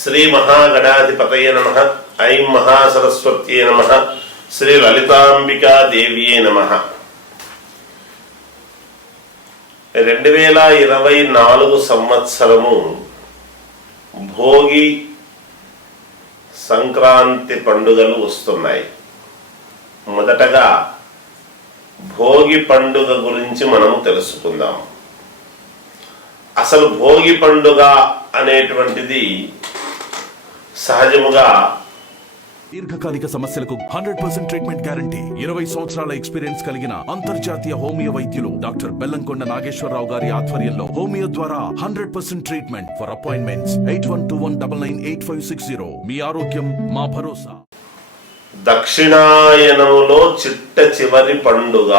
శ్రీ మహాగణాధిపతయే నమః. ఐం మహాసరస్వత్యే నమః. శ్రీ లలితాంబికా దేవ్యే నమః. 2024 సంవత్సరము భోగి సంక్రాంతి పండుగలు వస్తున్నాయి. మొదటగా భోగి పండుగ గురించి మనం తెలుసుకుందాం. అసలు భోగి పండుగ అనేటువంటిది సహజముగా దీర్ఘకాలిక సమస్యలకు 100% ట్రీట్మెంట్ గ్యారంటీ. 20 సంవత్సరాల ఎక్స్పీరియన్స్ కలిగిన అంతర్జాతీయ హోమియో వైద్యులు డాక్టర్ బెల్లంకొండ నాగేశ్వరరావు గారి ఆధ్వర్యంలో హోమియో ద్వారా 100% ట్రీట్మెంట్. For appointments 8121998560. మీ ఆరోగ్యం మా భరోసా. దక్షిణాయనములో చిట్ట చివరి పండుగ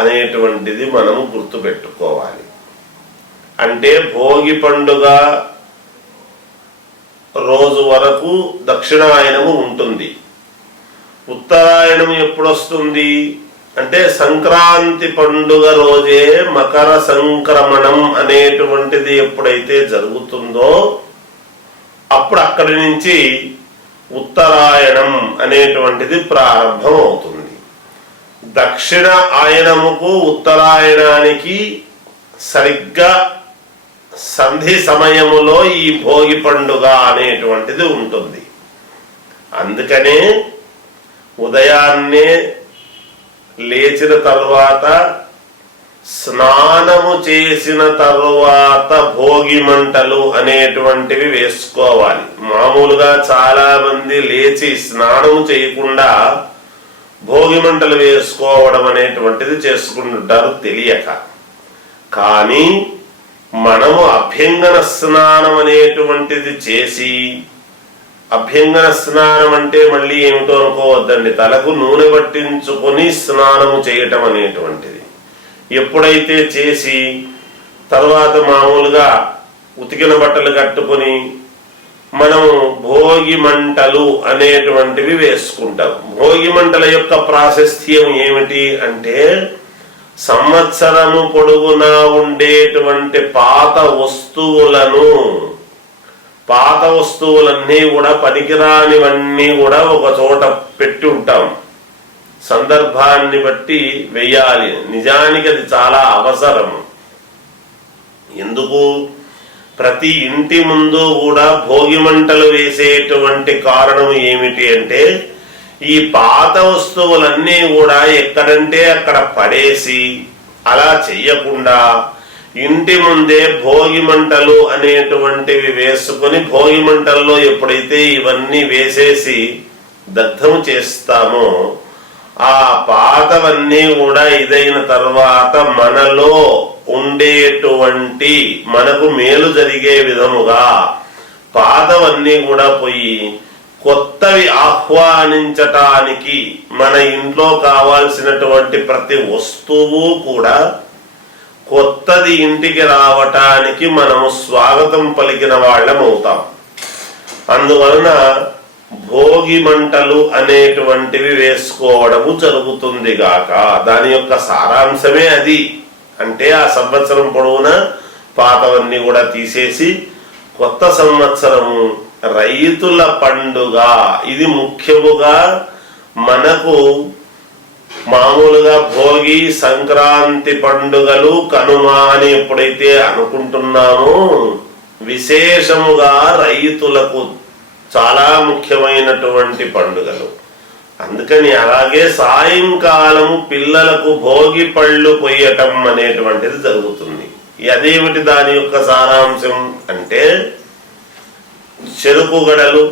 అనేటువంటిది మనం గుర్తుపెట్టుకోవాలి. అంటే భోగి పండుగ రోజు వరకు దక్షిణాయనము ఉంటుంది. ఉత్తరాయణం ఎప్పుడు వస్తుంది అంటే సంక్రాంతి పండుగ రోజే మకర సంక్రమణం అనేటువంటిది ఎప్పుడైతే జరుగుతుందో అప్పుడు అక్కడి నుంచి ఉత్తరాయణం అనేటువంటిది ప్రారంభం అవుతుంది. దక్షిణ ఆయనముకు ఉత్తరాయణానికి సరిగ్గా సంధి సమయములో ఈ భోగి పండుగ అనేటువంటిది ఉంటుంది. అందుకనే ఉదయాన్నే లేచిన తరువాత స్నానము చేసిన తరువాత భోగి మంటలు అనేటువంటివి వేసుకోవాలి. మామూలుగా చాలా మంది లేచి స్నానము చేయకుండా భోగి మంటలు వేసుకోవడం అనేటువంటిది చేసుకుంటుంటారు తెలియక. కానీ మనము అభ్యంగన స్నానం అనేటువంటిది చేసి, అభ్యంగన స్నానం అంటే మళ్ళీ ఏమిటో అనుకోవద్దండి, తలకు నూనె పట్టించుకొని స్నానము చేయటం అనేటువంటిది ఎప్పుడైతే చేసి తర్వాత మామూలుగా ఉతికిన బట్టలు కట్టుకొని మనము భోగి మంటలు అనేటువంటివి వేసుకుంటాం. భోగి మంటల యొక్క ప్రాశస్త్యం ఏమిటి అంటే సంవత్సరము పొడుగునా ఉండేటువంటి పాత వస్తువులన్నీ కూడా పనికిరానివన్నీ కూడా ఒక చోట పెట్టి ఉంటాం. సందర్భాన్ని బట్టి వెయ్యాలి. నిజానికి అది చాలా అవసరము. ఎందుకు ప్రతి ఇంటి ముందు కూడా భోగి మంటలు వేసేటువంటి కారణం ఏమిటి అంటే ఈ పాత వస్తువులన్నీ కూడా ఎక్కడంటే అక్కడ పడేసి అలా చెయ్యకుండా ఇంటి ముందే భోగి మంటలు అనేటువంటివి వేసుకుని భోగి మంటల్లో ఎప్పుడైతే ఇవన్నీ వేసేసి దగ్ధము చేస్తామో ఆ పాతవన్నీ కూడా ఇదైన తర్వాత మనలో ఉండేటువంటి మనకు మేలు జరిగే విధముగా పాతవన్నీ కూడా పోయి కొత్తవి ఆహ్వానించటానికి మన ఇంట్లో కావాల్సినటువంటి ప్రతి వస్తువు కూడా కొత్తది ఇంటికి రావటానికి మనము స్వాగతం పలికిన వాళ్ళం అవుతాం. అందువలన భోగి మంటలు అనేటువంటివి వేసుకోవడము జరుగుతుంది గాక. దాని యొక్క సారాంశమే అది. అంటే ఆ సంవత్సరం పొడవునా పాతవన్నీ కూడా తీసేసి కొత్త సంవత్సరము రైతుల పండుగ. ఇది ముఖ్యముగా మనకు మామూలుగా భోగి సంక్రాంతి పండుగలు కనుమ అని ఎప్పుడైతే అనుకుంటున్నామో విశేషముగా రైతులకు చాలా ముఖ్యమైనటువంటి పండుగలు. అందుకని అలాగే సాయంకాలము పిల్లలకు భోగి పళ్ళు పొయ్యటం అనేటువంటిది జరుగుతుంది. అదేమిటి దాని యొక్క సారాంశం అంటే చెరుకు గడలు,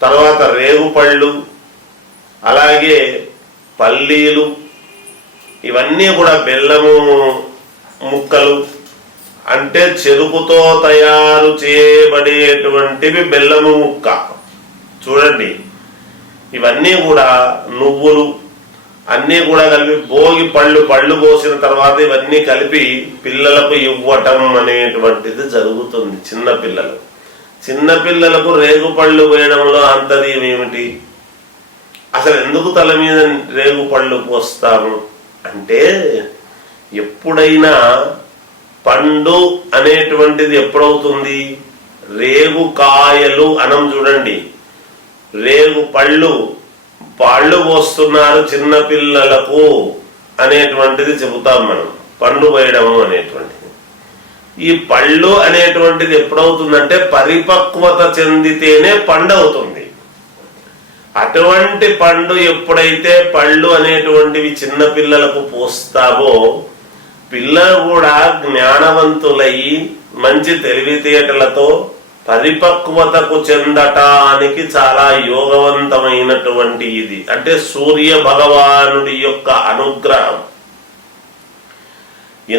తర్వాత రేగుపళ్ళు, అలాగే పల్లీలు, ఇవన్నీ కూడా బెల్లము ముక్కలు అంటే చెరుకుతో తయారు చేయబడేటువంటివి బెల్లము ముక్క. చూడండి, ఇవన్నీ కూడా నువ్వులు అన్నీ కూడా కలిపి భోగి పళ్ళు పోసిన తర్వాత ఇవన్నీ కలిపి పిల్లలకు ఇవ్వటం అనేటువంటిది జరుగుతుంది. చిన్నపిల్లలకు రేగుపళ్ళు వేయడంలో అంతర్యం ఏమిటి? అసలు ఎందుకు తల మీద రేగుపళ్ళు పోస్తాము అంటే ఎప్పుడైనా పండు అనేటువంటిది ఎప్పుడవుతుంది? రేగు కాయలు అనం చూడండి, రేగు పళ్ళు పోస్తున్నారు చిన్నపిల్లలకు అనేటువంటిది చెబుతాం మనం, పండు పోయడము అనేటువంటిది. ఈ పళ్ళు అనేటువంటిది ఎప్పుడవుతుందంటే పరిపక్వత చెందితేనే పండు అవుతుంది. అటువంటి పండు ఎప్పుడైతే పళ్ళు అనేటువంటివి చిన్నపిల్లలకు పోస్తావో పిల్లలు కూడా జ్ఞానవంతులయ్యి మంచి తెలివితేటలతో పరిపక్వతకు చెందటానికి చాలా యోగవంతమైనటువంటి ఇది. అంటే సూర్య భగవానుడి యొక్క అనుగ్రహం.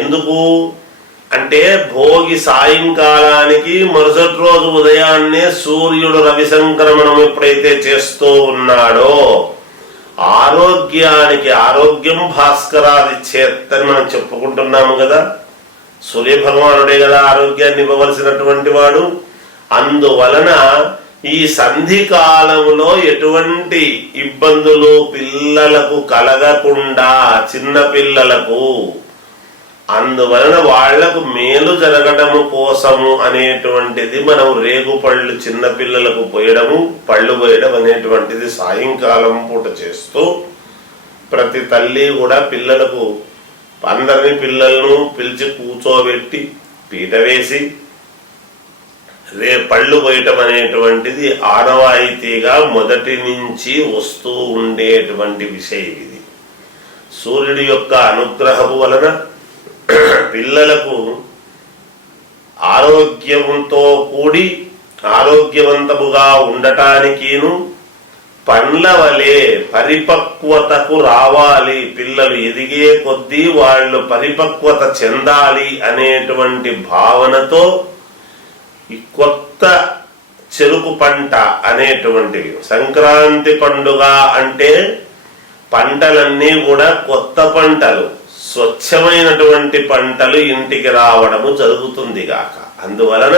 ఎందుకు అంటే భోగి సాయంకాలానికి మరుసటి రోజు ఉదయాన్నే సూర్యుడు రవి సంక్రమణం ఎప్పుడైతే చేస్తూ ఉన్నాడో ఆరోగ్యం భాస్కరాది చేత్తని మనం చెప్పుకుంటున్నాము కదా. సూర్య భగవానుడే కదా ఆరోగ్యాన్ని ఇవ్వవలసినటువంటి వాడు. అందువలన ఈ సంధి కాలంలో ఎటువంటి ఇబ్బందులు పిల్లలకు కలగకుండా, చిన్న పిల్లలకు, అందువలన వాళ్లకు మేలు జరగడము కోసము అనేటువంటిది మనం రేగుపళ్ళు చిన్నపిల్లలకు పోయడము, పళ్ళు పోయడం అనేటువంటిది సాయంకాలం పూట చేస్తూ ప్రతి తల్లి కూడా పిల్లలకు పిల్లలను పిలిచి కూర్చోబెట్టి పీట వేసి పళ్ళు పోయటం అనేటువంటిది ఆనవాయితీగా మొదటి నుంచి వస్తూ ఉండేటువంటి విషయం ఇది. సూర్యుడి యొక్క అనుగ్రహము వలన పిల్లలకు ఆరోగ్యంతో కూడి ఆరోగ్యవంతముగా ఉండటానికిను పండ్ల వలె పరిపక్వతకు రావాలి. పిల్లలు ఎదిగే కొద్దీ వాళ్ళు పరిపక్వత చెందాలి అనేటువంటి భావనతో ఈ కొత్త చెరుకు పంట అనేటువంటివి, సంక్రాంతి పండుగ అంటే పంటలన్నీ కూడా కొత్త పంటలు, స్వచ్ఛమైనటువంటి పంటలు ఇంటికి రావడము జరుగుతుంది గాక. అందువలన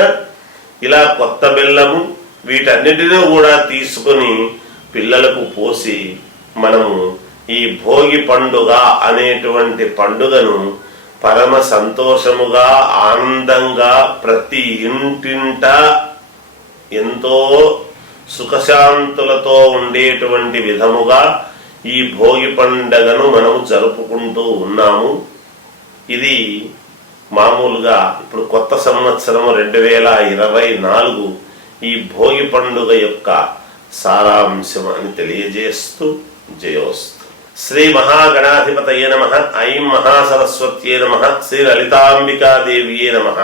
ఇలా కొత్త బెల్లము వీటన్నిటినీ కూడా తీసుకుని పిల్లలకు పోసి మనము ఈ భోగి పండుగ అనేటువంటి పండుగను పరమ సంతోషముగా ఆనందంగా ప్రతి ఇంటింట ఎంతో సుఖశాంతులతో ఉండేటువంటి విధముగా ఈ భోగి పండుగను మనము జరుపుకుంటూ ఉన్నాము. ఇది మామూలుగా ఇప్పుడు కొత్త సంవత్సరము 2024 ఈ భోగి పండుగ యొక్క సారాంశం అని తెలియజేస్తూ జయోస్తు. శ్రీ మహాగణాధిపతయే నమః. ఐం మహాసరస్వత్యే నమః. శ్రీ లలితాంబికాదేవియే నమః.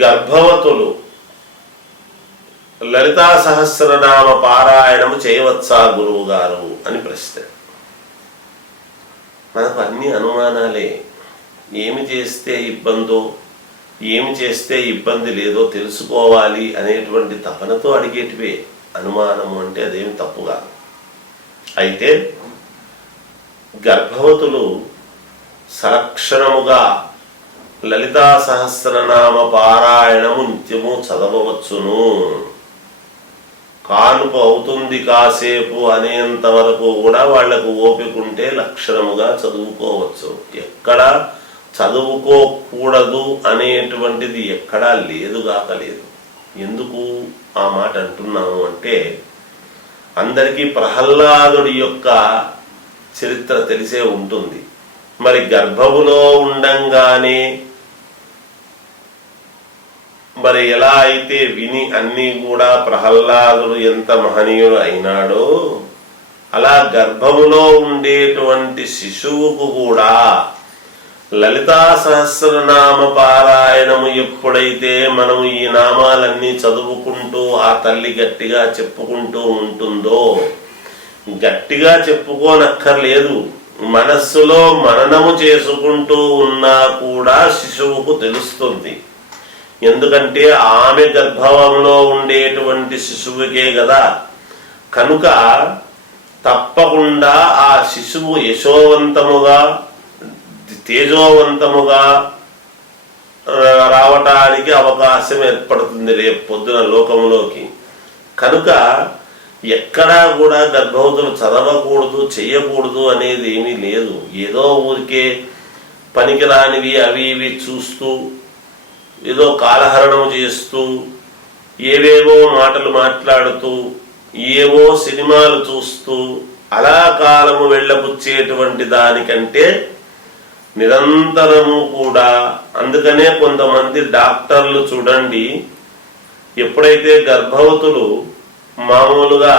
గర్భవతులు లలితా సహస్రనామ పారాయణము చేయవచ్చా గురువు గారు అని ప్రశ్న. మనకు అన్ని అనుమానాలే. ఏమి చేస్తే ఇబ్బందో, ఏమి చేస్తే ఇబ్బంది లేదో తెలుసుకోవాలి అనేటువంటి తపనతో అడిగేటివే. అనుమానము అంటే అదేమి తప్పుగా. అయితే గర్భవతులు సలక్షణముగా లలితా సహస్రనామ పారాయణము నిత్యము చదవవచ్చును. కానుపు అవుతుంది కాసేపు అనేంత వరకు కూడా వాళ్లకు ఓపిక ఉంటే లక్షణముగా చదువుకోవచ్చు. ఎక్కడ చదువుకోకూడదు అనేటువంటిది ఎక్కడా లేదుగాక లేదు. ఎందుకు ఆ మాట అంటున్నాము అంటే అందరికీ ప్రహ్లాదుడి యొక్క చరిత్ర తెలిసే ఉంటుంది. మరి గర్భములో ఉండంగానే మరి ఎలా అయితే విని అన్ని కూడా ప్రహ్లాదుడు ఎంత మహనీయుడు అయినాడో అలా గర్భములో ఉండేటువంటి శిశువుకు కూడా లలితా సహస్రనామ పారాయణము ఎప్పుడైతే మనము ఈ నామాలన్నీ చదువుకుంటూ ఆ తల్లి గట్టిగా చెప్పుకుంటూ ఉంటుందో, గట్టిగా చెప్పుకోనక్కర్లేదు, మనస్సులో మననము చేసుకుంటూ ఉన్నా కూడా శిశువుకు తెలుస్తుంది. ఎందుకంటే ఆమె గర్భంలో ఉండేటువంటి శిశువుకే కదా. కనుక తప్పకుండా ఆ శిశువు యశోవంతముగా తేజోవంతముగా రావటానికి అవకాశం ఏర్పడుతుంది రేపు పొద్దున లోకములోకి. కనుక ఎక్కడా కూడా గర్భవతులు చదవకూడదు, చెయ్యకూడదు అనేది ఏమీ లేదు. ఏదో ఊరికే పనికిరానివి అవి ఇవి చూస్తూ ఏదో కాలహరణం చేస్తూ ఏవేవో మాటలు మాట్లాడుతూ ఏవో సినిమాలు చూస్తూ అలా కాలము వెళ్ళబుచ్చేటువంటి దానికంటే నిరంతరము కూడా, అందుకనే కొంతమంది డాక్టర్లు చూడండి, ఎప్పుడైతే గర్భవతులు మామూలుగా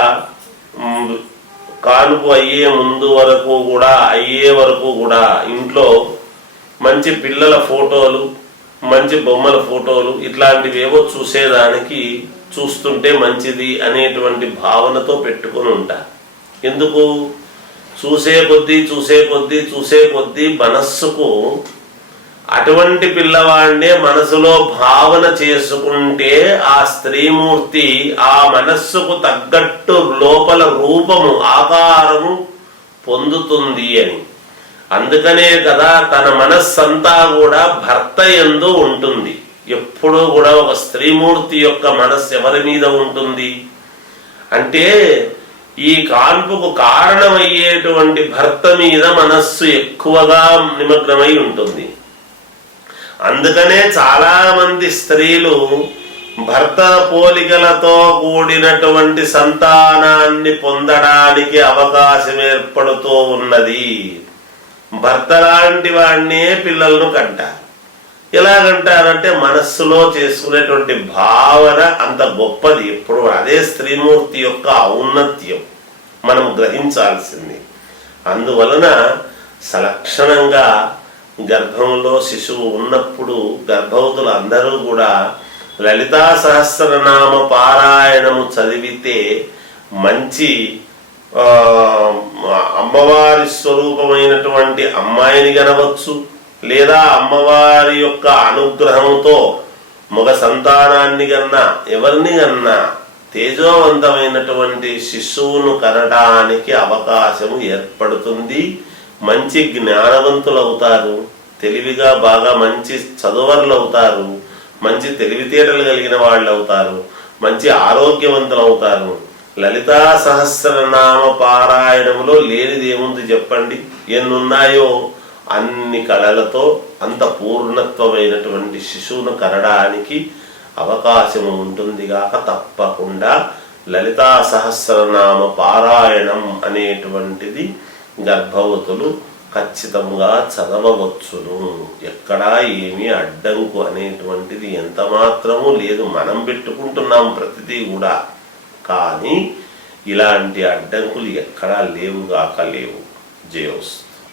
కానుపు అయ్యే ముందు వరకు కూడా అయ్యే వరకు కూడా ఇంట్లో మంచి పిల్లల ఫోటోలు, మంచి బొమ్మల ఫోటోలు ఇట్లాంటివి ఏవో చూసేదానికి చూస్తుంటే మంచిది అనేటువంటి భావనతో పెట్టుకుని ఉంటారు. ఎందుకు? చూసే కొద్దీ మనస్సుకు అటువంటి పిల్లవాడినే మనసులో భావన చేసుకుంటే ఆ స్త్రీమూర్తి ఆ మనస్సుకు తగ్గట్టు లోపల రూపము ఆకారము పొందుతుంది అని. అందుకనే కదా తన మనస్సంతా కూడా భర్త యందు ఉంటుంది. ఎప్పుడూ కూడా ఒక స్త్రీమూర్తి యొక్క మనస్సు ఎవరి మీద ఉంటుంది అంటే ఈ కాన్పుకు కారణమయ్యేటువంటి భర్త మీద మనస్సు ఎక్కువగా నిమగ్నమై ఉంటుంది. అందుకనే చాలా మంది స్త్రీలు భర్త పోలికలతో కూడినటువంటి సంతానాన్ని పొందడానికి అవకాశం ఏర్పడుతూ ఉన్నది. భర్త లాంటి వాడినే పిల్లలను కంటారు. ఎలాగంటారంటే మనస్సులో చేసుకునేటువంటి భావన అంత గొప్పది. ఎప్పుడు అదే స్త్రీమూర్తి యొక్క ఔన్నత్యం మనం గ్రహించాల్సింది. అందువలన సలక్షణంగా గర్భంలో శిశువు ఉన్నప్పుడు గర్భవతులు అందరూ కూడా లలితా సహస్రనామ పారాయణము చదివితే మంచి అమ్మవారి స్వరూపమైనటువంటి అమ్మాయిని గనవచ్చు, లేదా అమ్మవారి యొక్క అనుగ్రహంతో మగ సంతానాన్ని కన్నా ఎవరిని కన్నా తేజోవంతమైనటువంటి శిశువును కనడానికి అవకాశము ఏర్పడుతుంది. మంచి జ్ఞానవంతులు అవుతారు, తెలివిగా బాగా మంచి చదువర్లు అవుతారు, మంచి తెలివితేటలు కలిగిన వాళ్ళు అవుతారు, మంచి ఆరోగ్యవంతులు అవుతారు. లలితా సహస్రనామ పారాయణములో లేనిది ఏముంది చెప్పండి? ఎన్నున్నాయో అన్ని కళలతో అంత పూర్ణత్వమైనటువంటి శిశువును కనడానికి అవకాశం ఉంటుంది గాక తప్పకుండా లలితా సహస్రనామ పారాయణం అనేటువంటిది గర్భవతులు ఖచ్చితంగా చదవవచ్చును. ఎక్కడా ఏమీ అడ్డంకు అనేటువంటిది ఎంత మాత్రము లేదు. మనం పెట్టుకుంటున్నాం ప్రతిదీ కూడా, కానీ ఇలాంటి అడ్డంకులు ఎక్కడా లేవుగాక లేవు. జయోస్తు.